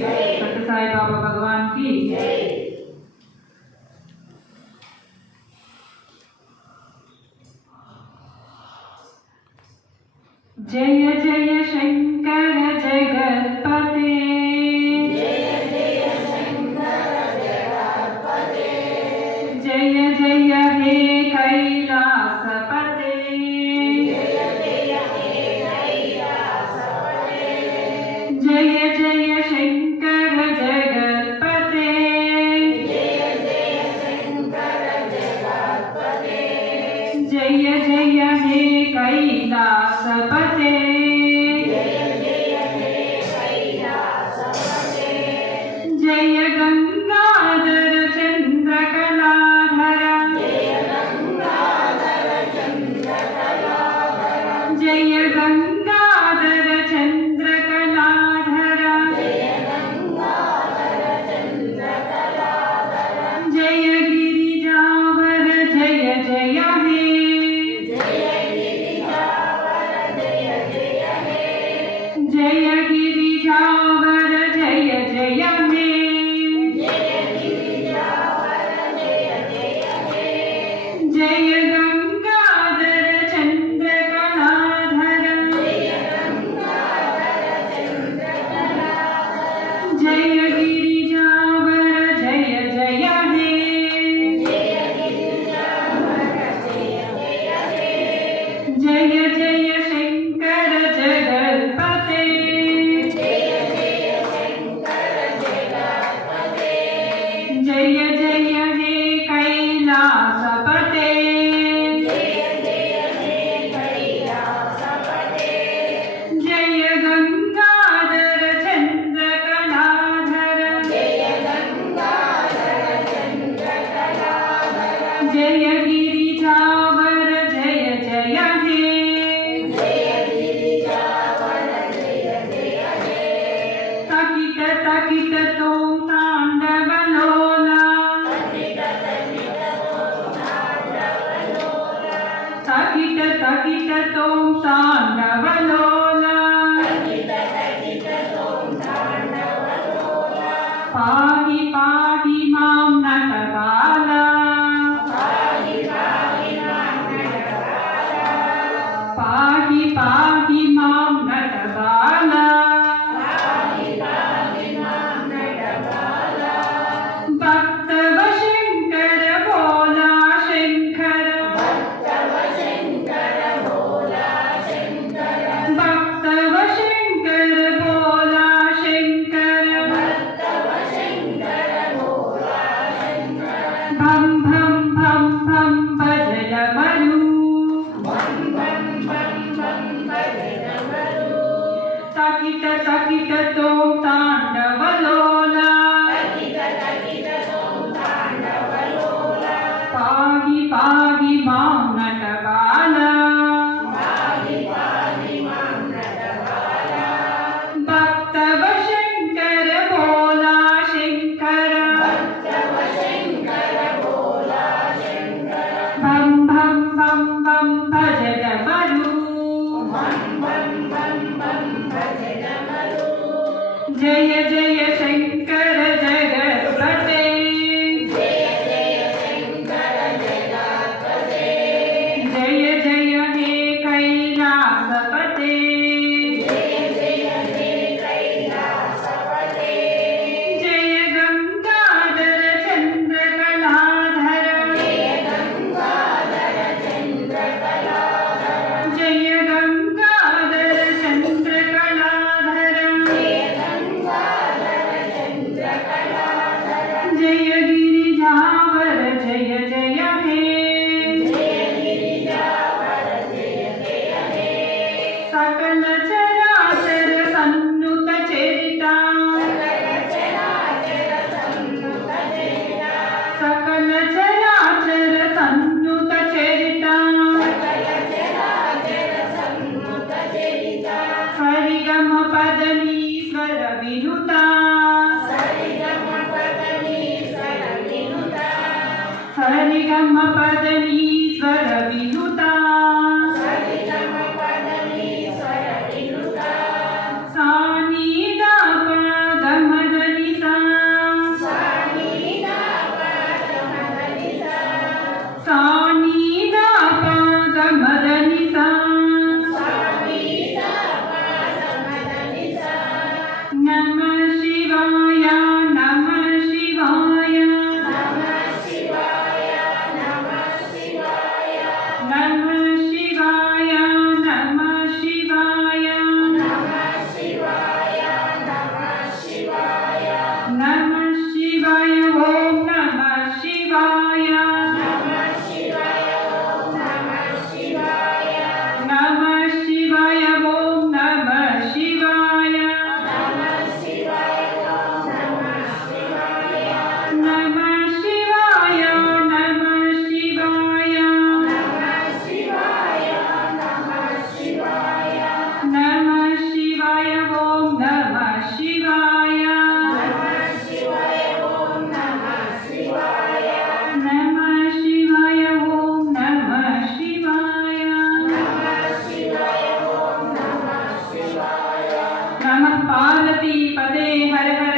सत्य साई बाबा भगवान की जय जय शंकर जगत्पते जय जय हे कैलासपते जय जय शंकर जगत्पते जय जय हे कैलासपते जय गंगाधर चंद्रकलाधर जय गंगाधर चंद्रकलाधर जय गिरिजावर जय जय हे जय गिरिजावर जय जय हे जय गंगाधर चंद्रकलाधर जय गिरिजावर जय जय हे जय जय शंकर जगत्पते जय जय हे कैलासपते जय गंगाधर चंद्रकलाधर जय गिरिजावर जय जय हे तकित तकित तों तांडवलोला तकित तकित तों तांडवलोला पाहि पाहि मां नटबाला पाहि पाहि मां नटबाला भक्तव शंकर भोला शंकर भक्तव शंकर भोला शंकर भम भम भम भम भज डमरू तकित तकित तों तांडवलोला पाहि पाहि मां नटबाला भक्तव शंकर भोला शंकर भम भम भम भम भज डमरू जय जय शंकर जगत्पते जय जय हे कैलासपते जय गंगाधर चंद्रकलाधर जय गंगाधर चंद्रकलाधर जय गिरिजावर जय जय हे सकल चराचर सन्नुत चरिता सकल चराचर सन्नुत चरिता सरिगम पदनीश्वर विनुता सरिगम पदनीश्वर विनुता सानिदा पगम पार्वती पते हर हर